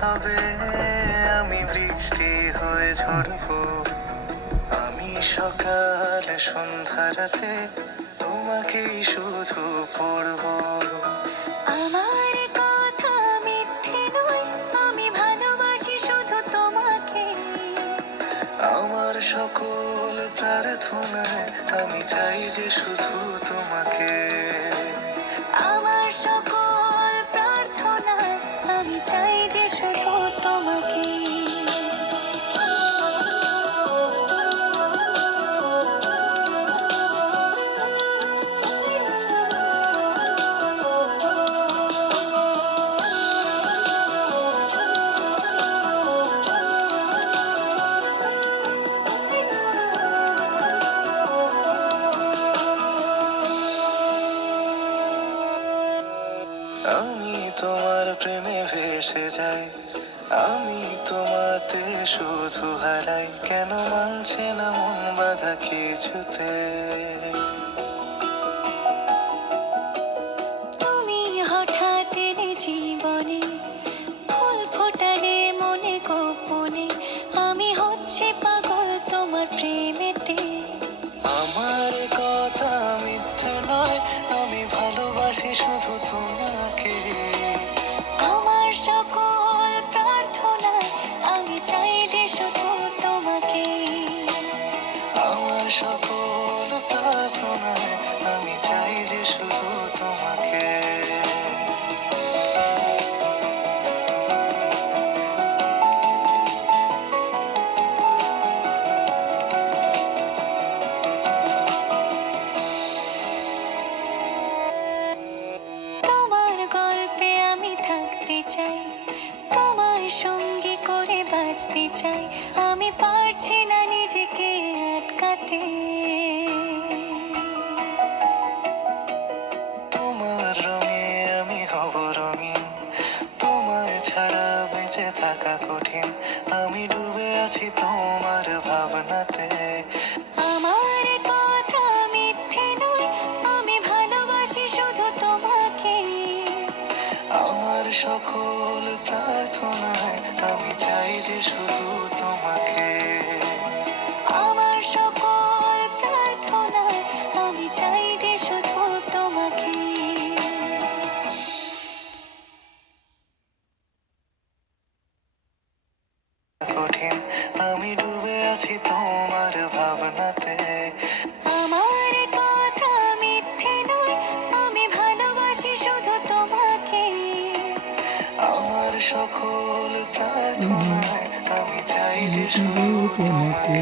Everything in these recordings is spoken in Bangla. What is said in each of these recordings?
হবে, আমি বৃষ্টি হয়ে ঝরবো। আমি সকাল সন্ধ্যা রাতে তোমাকেই শুধু পড়বো। আমার কথা মিথ্যে নয়, আমি ভালোবাসি শুধু তোমাকে। আমার সকল প্রার্থনায় আমি চাই যে শুধু তোমাকে। আমার সকল প্রার্থনায় আমি চাই যে শুধু তোমাকে। আমি তোমার প্রেমে ভেসে যাই, আমি তোমাতে শুধু হারাই। কেন মানছে না মন বাঁধা কিছুতে? তুমি হঠাৎ এলে জীবনে, ফুল ফোটালে মনে গোপনে, আমি হচ্ছে পাগল তোমার প্রেমেতে। আমার কথা মিথ্যে নয়, আমি ভালোবাসি শুধু তোমাকে। আমার সকল প্রার্থনায় আমি চাই যে শুধু তোমাকে। আমার সকল প্রার্থনায় আমি চাই যে শুধু তোমাকে। তোমার গল্পে আমি থাকতে চাই, তোমার সঙ্গী করে বাঁচতে চাই। আমি পারছি না নিজেকে আটকাতে। তোমার রঙে আমি হব রঙিন, তোমায় ছাড়া বেঁচে থাকা কঠিন। আমি ডুবে আছি তোমার ভাবনাতে। আমার কথা মিথ্যে নয়, আমি ভালোবাসি শুধু তোমাকে। আমার সকল প্রার্থনায় আমি চাই যে শুধু তোমাকে। আমার সকল প্রার্থনায় আমি চাই যে শুধু তোমাকে। কঠিন, আমি ডুবে আছি তোমার ভাবনাতে। আমার কথা মিথ্যে নয়, আমি ভালোবাসি শুধু তোমাকে। আমার সকল প্রার্থনায় আমি চাই যে শুধু তোমাকে।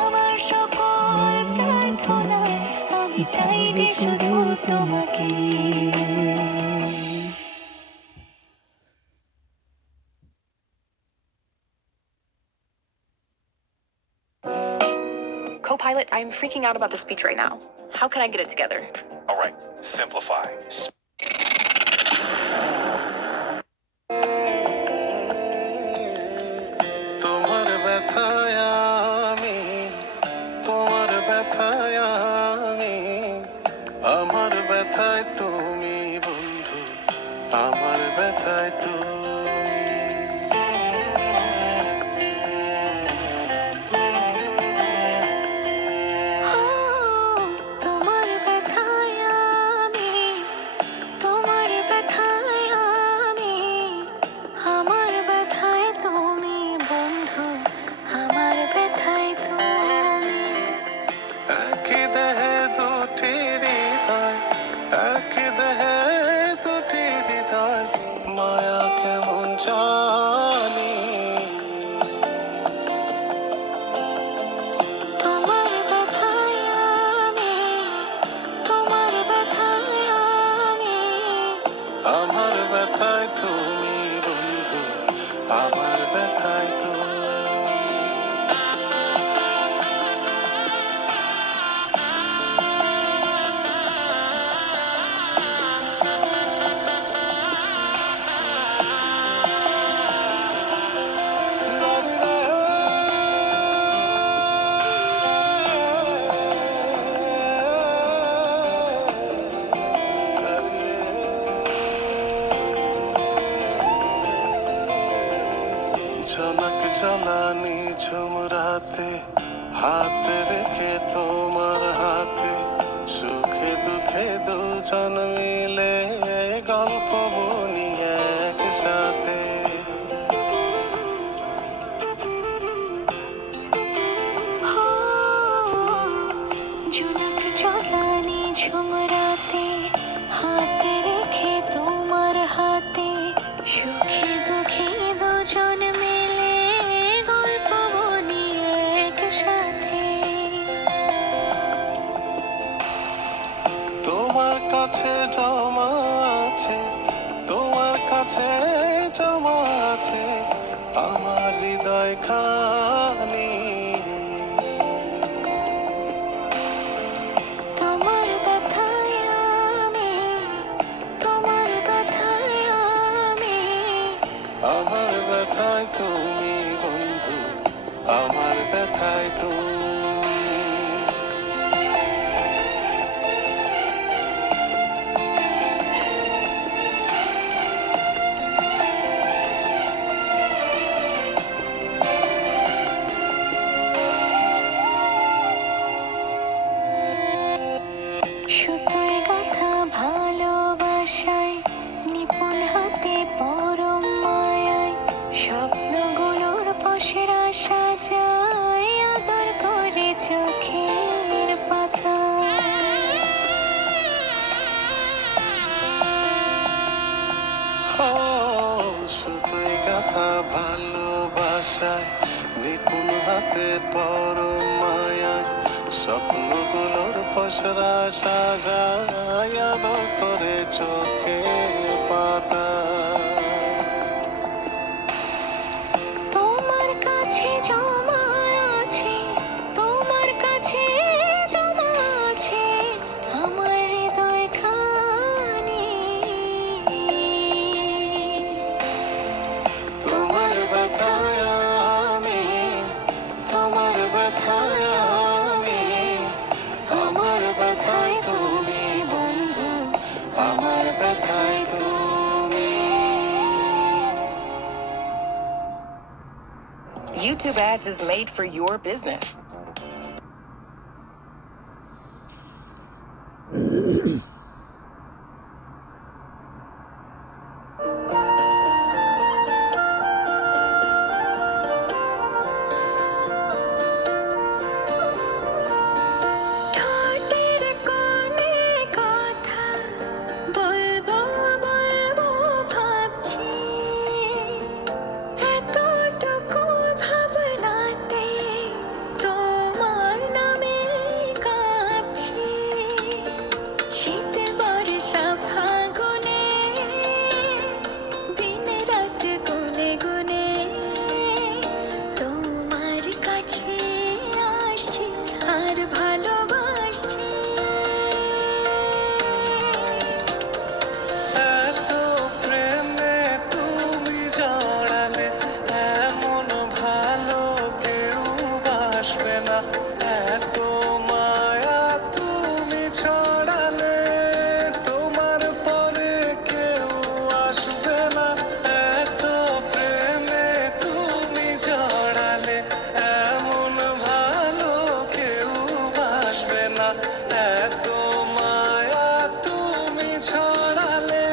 আমার সকল প্রার্থনায় আমি চাই যে শুধু তোমাকে। Co-pilot, I'm freaking out about the speech right now. How can I get it together? All right, simplify. তোমার ব্যথায় আমি, তোমার ব্যথায় আমি, আমার ব্যথায় তুমি বন্ধু, আমার ব্যথায় তুমি। তোমার ব্যথায় আমি, তোমার ব্যথায় আমি, আমার ব্যথায় তুমি বন্ধু, আমার ব্যথায় তুমি। একই দেহে দুটি হৃদয়, একই দেহে দুটি হৃদয়, মায়া কেন চলা নিঝুম রাতে হাত রেখে তোমার হাতে সুখে দুঃখে দুজন মিলে গল্প বনি একসাথে। हो जुनक चलानी झुमराते हाथ रेखे तुम्हार हाथे सुखे दुखे दुजन मिले गल्प बनी एकसाथे। তোমার কাছে জমা আছে, তোমার কাছে জমা আছে আমার হৃদয় খানি। তোমার ব্যথায় আমি, তোমার ব্যথায় আমি, আমার ব্যথায় তুমি বন্ধু, আমার ব্যথায় তুমি। সুতোয় গাঁথা ভালোবাসায় নিপুণ হাতে পরম মায়ায় স্বপ্নগুলোর পসরা সাজায় আদর করে চোখের পাতায়। ও সুতোয় গাঁথা ভালোবাসায় নিপুণ হাতে পরম মায়ায় স্বপ্নগুলোর পসরা সাজায় আদর করে চোখের পাতা। তোমার কাছে জমা আছে, তোমার কাছে জমা আছে আমার হৃদয় খানি। তোমার ব্যথায় আমি, তোমার ব্যথায় আমি, আমার ব্যথায় তুমি বন্ধু, আমার ব্যথায় তুমি। YouTube Ads is made for your business. ঠোঁটের কোণে কথা বলবো বলবো ভাবছি, এতটুকু ভাবনাতে তোমার নামে কাঁপছি। শীত বর্ষা ফাগুনে দিন রাত গুনে গুনে তোমার কাছে আসছি আর ভালোবাসছি। এত প্রেমে তুমি জড়ালে এমন ভালো কেউ বাসবে না। এত মায়া তুমি ছড়ালে তোমার পরে কেউ আসবে না। এত প্রেমে তুমি জড়ালে এমন ভালো কেউ বাসবে না। এত মায়া তুমি ছড়ালে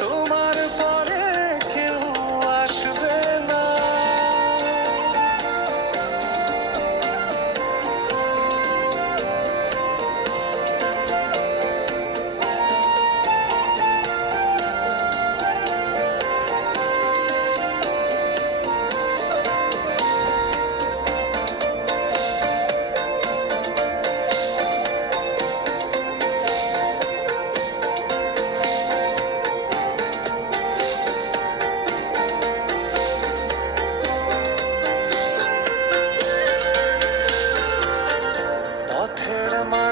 তোমার পরে কেউ আসবে না। পথের মাঝে